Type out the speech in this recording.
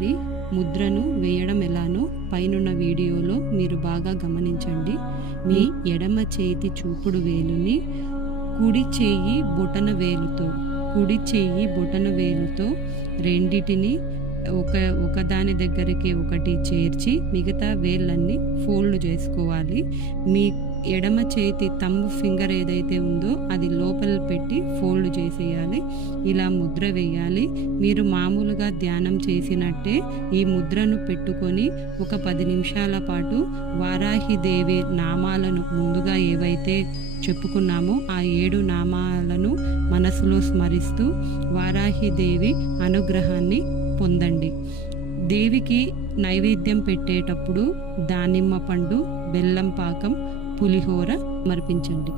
ఒకసారి ముద్రను వేయడం ఎలానో పైనున్న వీడియోలో మీరు బాగా గమనించండి. మీ ఎడమ చేతి చూపుడు వేలుని కుడి చేయి బొటన వేలుతో రెండిటిని ఒకదాని దగ్గరికి ఒకటి చేర్చి మిగతా వేళ్ళన్నీ ఫోల్డ్ చేసుకోవాలి. మీ ఎడమ చేతి థంబ్ ఫింగర్ ఏదైతే ఉందో అది లోపల పెట్టి ఫోల్డ్ చేసేయాలి. ఇలా ముద్ర వేయాలి. మీరు మామూలుగా ధ్యానం చేసినట్టే ఈ ముద్రను పెట్టుకొని ఒక 10 నిమిషాల పాటు వారాహిదేవి నామాలను ముందుగా ఏవైతే చెప్పుకున్నామో ఆ 7 నామాలను మనసులో స్మరిస్తూ వారాహిదేవి అనుగ్రహాన్ని పొందండి. దేవికి నైవేద్యం పెట్టేటప్పుడు దానిమ్మ పండు, బెల్లం పాకం, పులిహోర సమర్పించండి.